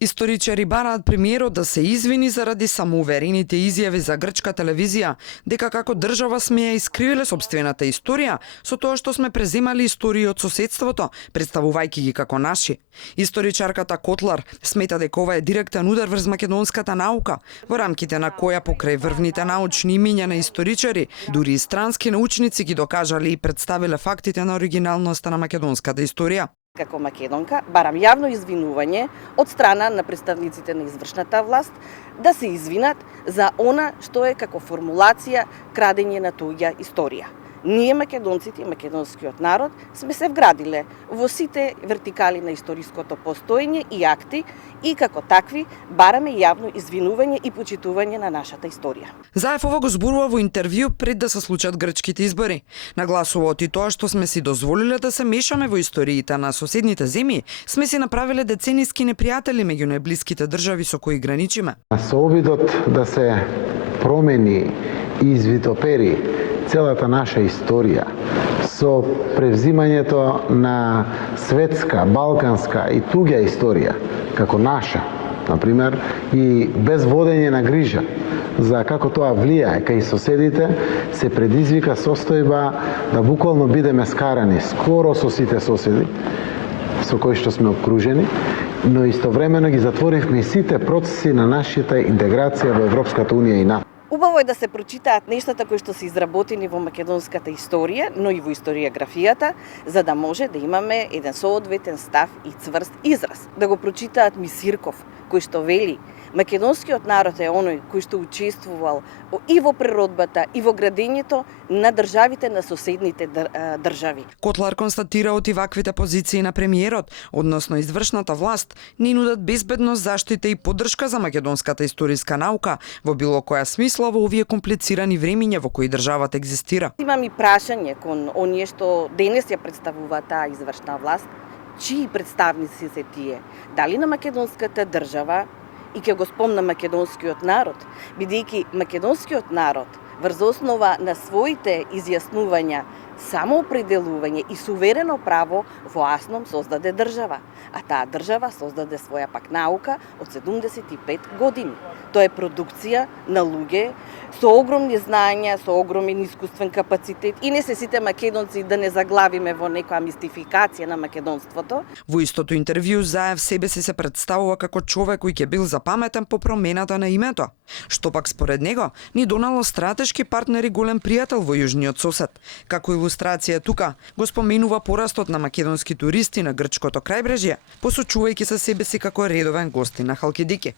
Историчари бараат премиерот да се извини заради самоуверените изјави за грчка телевизија, дека како држава сме ја искривиле сопствената историја со тоа што сме преземали истории од соседството, представувајќи ги како наши. Историчарката Котлар смета дека ова е директен удар врз македонската наука, во рамките на која покрај врвните научни имиња на историчари, дури и странски научници ги докажале и представиле фактите на оригиналноста на македонската историја. Како македонка, барам јавно извинување од страна на представниците на извршната власт да се извинат за она што е како формулација крадење на туѓа историја. Ние македонците и македонскиот народ сме се вградиле во сите вертикали на историското постоење и акти и како такви бараме јавно извинување и почитување на нашата историја. Заев ова го зборува во интервју пред да се случат грчките избори. Нагласува и тоа што сме си дозволиле да се мешаме во историите на соседните земји, сме си направиле децениски непријатели меѓу најблиските држави со кои граничиме. Со обидот да се промени и извитопери целата наша историја, со превзимањето на светска, балканска и туѓа историја, како наша, например, и без водење на грижа за како тоа влијае кај соседите, се предизвика состојба да буквално бидеме скарани скоро со сите соседи со кои што сме обкружени, но истовремено ги затворивме и сите процеси на нашата интеграција во Европската унија и НАТО. Убаво е да се прочитаат нештата кои што се изработени во македонската историја, но и во историјаграфијата, за да може да имаме еден соодветен став и цврст израз. Да го прочитаат Мисирков, кој што вели: македонскиот народ е оној кој што учествувал и во природбата и во градењето на државите на соседните држави. Котлар констатира оти ваквите позиции на премиерот, односно извршната власт, не нудат безбедност, заштита и поддршка за македонската историска наука во било која смисла во овие комплицирани времиња во кои државата екзистира. Имам и прашање кон оние што денес ја представува таа извршна власт, чии представници се тие? Дали на македонската држава? И ќе го спомна македонскиот народ, бидејќи македонскиот народ врз основа на своите изјаснувања, самоопределување и суверено право во Асном создаде држава, а таа држава создаде своја пак наука од 75 години. Тоа е продукција на луѓе со огромни знаења, со огромен искуствен капацитет и не се сите македонци да не заглавиме во некоја мистификација на македонството. Во истото интервју Заев себе се представува како човек кој ќе бил запаметен по промената на името, што пак според него ни донало стратешки партнер и голем пријател во јужниот сосед. Како илустрација тука го споменува порастот на македонски туристи на грчкото крајбрежје, посочувајќи се себе си како редовен гости на Халкидики.